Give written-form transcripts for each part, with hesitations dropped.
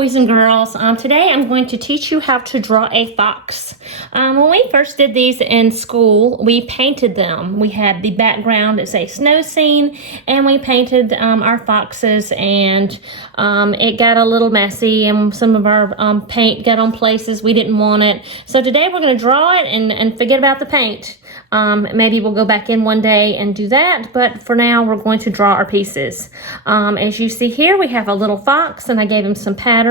boys and girls. Today I'm going to teach you how to draw a fox. When we first did these in school, we painted them. We had the background as a snow scene, and we painted our foxes, and it got a little messy, and some of our paint got on places we didn't want it. So today we're going to draw it and forget about the paint. Maybe we'll go back in one day and do that, but for now we're going to draw our pieces. As you see here, we have a little fox, and I gave him some pattern.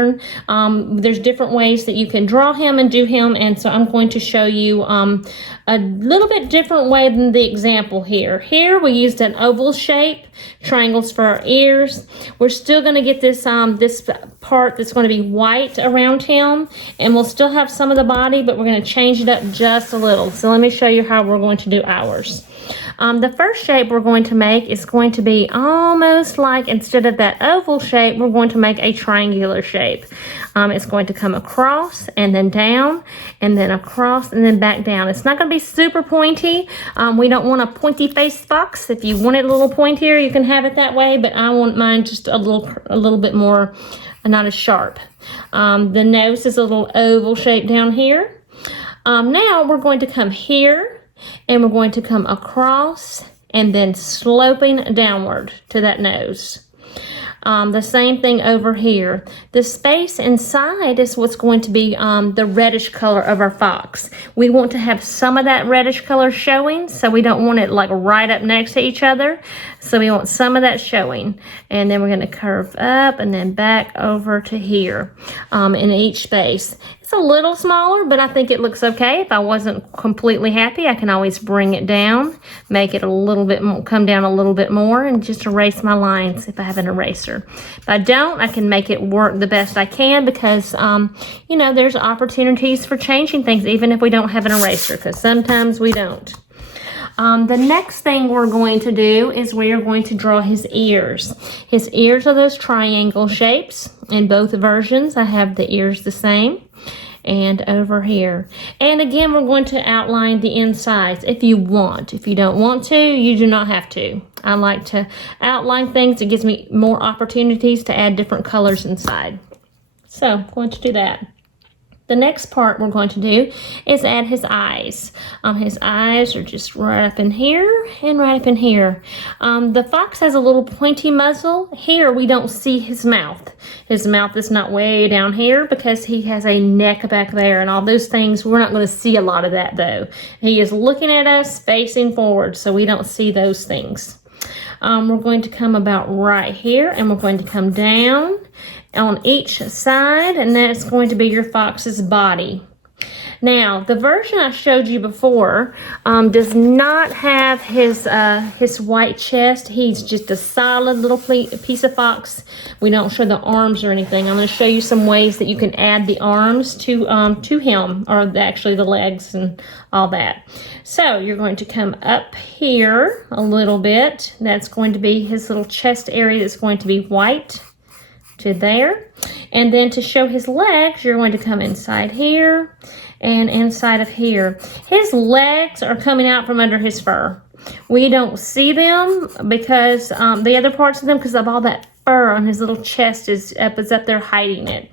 There's different ways that you can draw him and do him, and so I'm going to show you a little bit different way than the example here. Here we used an oval shape, triangles for our ears. We're still going to get this this part that's going to be white around him, and we'll still have some of the body, but we're going to change it up just a little. So let me show you how we're going to do ours. The first shape we're going to make is going to be almost like, instead of that oval shape, we're going to make a triangular shape. It's going to come across and then down and then across and then back down. It's not going to be super pointy. We don't want a pointy face fox. If you want it a little pointier, you can have it that way, but I want mine just a little bit more, not as sharp. The nose is a little oval shape down here. Now we're going to come here, and we're going to come across and then sloping downward to that nose. The same thing over here. The space inside is what's going to be the reddish color of our fox. We want to have some of that reddish color showing, so we don't want it like right up next to each other. So we want some of that showing. And then we're going to curve up and then back over to here in each space. It's a little smaller, but I think it looks okay. If I wasn't completely happy, I can always bring it down, make it a little bit more, come down a little bit more, and just erase my lines if I have an eraser. If I don't, I can make it work the best I can, because, you know, there's opportunities for changing things, even if we don't have an eraser, because sometimes we don't. The next thing we're going to do is we are going to draw his ears. His ears are those triangle shapes. In both versions, I have the ears the same. And over here. And again, we're going to outline the insides if you want. If you don't want to, you do not have to. I like to outline things. It gives me more opportunities to add different colors inside. So I'm going to do that. The next part we're going to do is add his eyes. His eyes are just right up in here and right up in here. The fox has a little pointy muzzle. Here we don't see his mouth. His mouth is not way down here because he has a neck back there and all those things. We're not going to see a lot of that though. He is looking at us facing forward, so we don't see those things. We're going to come about right here, and we're going to come down on each side, and that's going to be your fox's body. Now, the version I showed you before does not have his white chest. He's just a solid little piece of fox. We don't show the arms or anything. I'm going to show you some ways that you can add the arms to him, or actually the legs and all that. So you're going to come up here a little bit. That's going to be his little chest area that's going to be white to there. And then to show his legs, you're going to come inside here and inside of here. His legs are coming out from under his fur. We don't see them because the other parts of them, because of all that fur on his little chest is up there hiding it.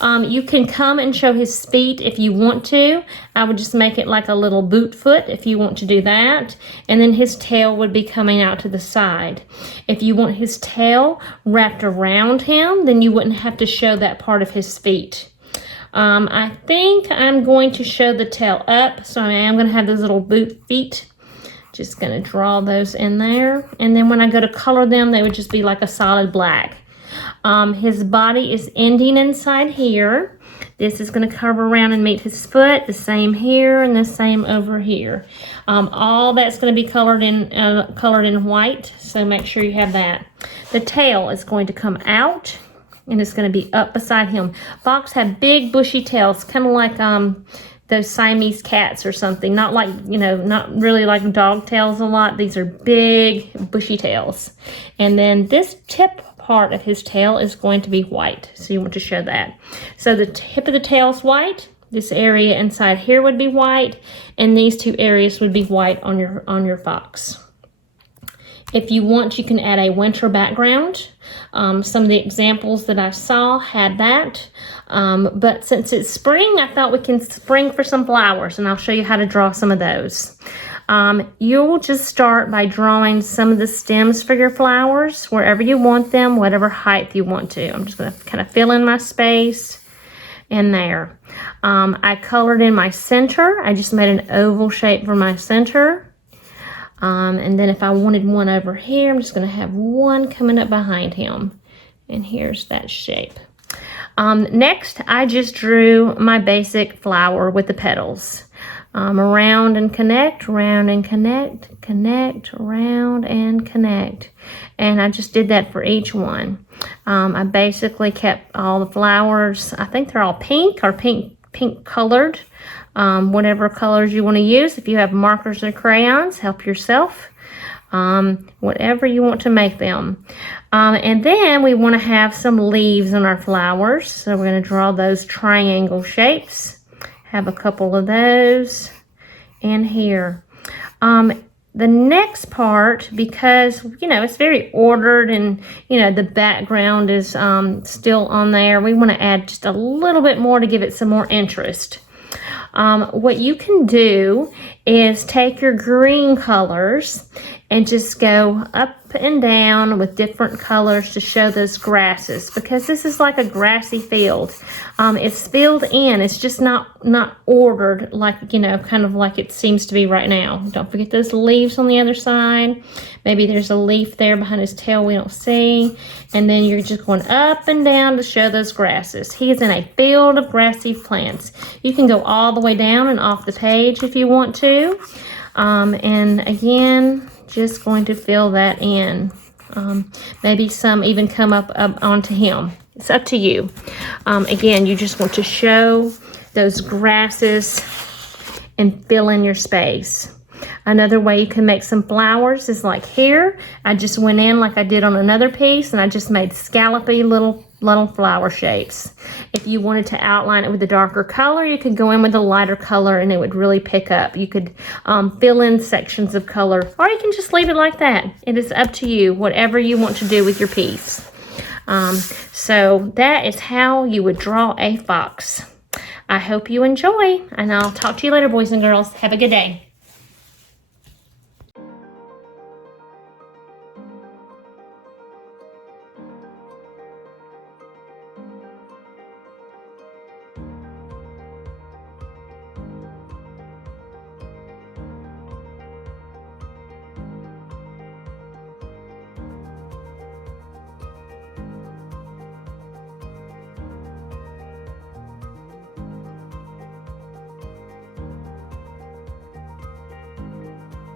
You can come and show his feet if you want to. I would just make it like a little boot foot if you want to do that. And then his tail would be coming out to the side. If you want his tail wrapped around him, then you wouldn't have to show that part of his feet. I think I'm going to show the tail up, so I am going to have those little boot feet. Just going to draw those in there. And then when I go to color them, they would just be like a solid black. His body is ending inside here. This is going to curve around and meet his foot. The same here and the same over here. All that's going to be colored in white, so make sure you have that. The tail is going to come out, and it's going to be up beside him. Fox have big bushy tails, kind of like those Siamese cats or something. Not like, you know, not really like dog tails a lot. These are big bushy tails. And then this tip part of his tail is going to be white, so you want to show that. So the tip of the tail is white. This area inside here would be white, and these two areas would be white on your fox. If you want, you can add a winter background. Some of the examples that I saw had that. But since it's spring, I thought we can spring for some flowers, and I'll show you how to draw some of those. You'll just start by drawing some of the stems for your flowers wherever you want them, whatever height you want to. I'm just going to kind of fill in my space in there. I colored in my center. I just made an oval shape for my center. And then if I wanted one over here, I'm just going to have one coming up behind him. And here's that shape. Next, I just drew my basic flower with the petals. Round and connect, round and connect, connect, round and connect. And I just did that for each one. I basically kept all the flowers, I think they're all pink or pink colored. Whatever colors you want to use. If you have markers or crayons, help yourself. Whatever you want to make them. And then we want to have some leaves on our flowers. So we're going to draw those triangle shapes. Have a couple of those in here. The next part, because, it's very ordered and, the background is still on there, we want to add just a little bit more to give it some more interest. What you can do is take your green colors and just go up and down with different colors to show those grasses, because this is like a grassy field. It's filled in. It's just not ordered like, kind of like it seems to be right now. Don't forget those leaves on the other side. Maybe there's a leaf there behind his tail we don't see. And then you're just going up and down to show those grasses. He is in a field of grassy plants. You can go all the way down and off the page if you want to. And again, just going to fill that in. Maybe some even come up onto him. It's up to you. Again, you just want to show those grasses and fill in your space. Another way you can make some flowers is like here. I just went in like I did on another piece, and I just made scallopy little flower shapes. If you wanted to outline it with a darker color, you could go in with a lighter color and it would really pick up. You could fill in sections of color, or you can just leave it like that. It is up to you, whatever you want to do with your piece. So that is how you would draw a fox. I hope you enjoy, and I'll talk to you later, boys and girls. Have a good day.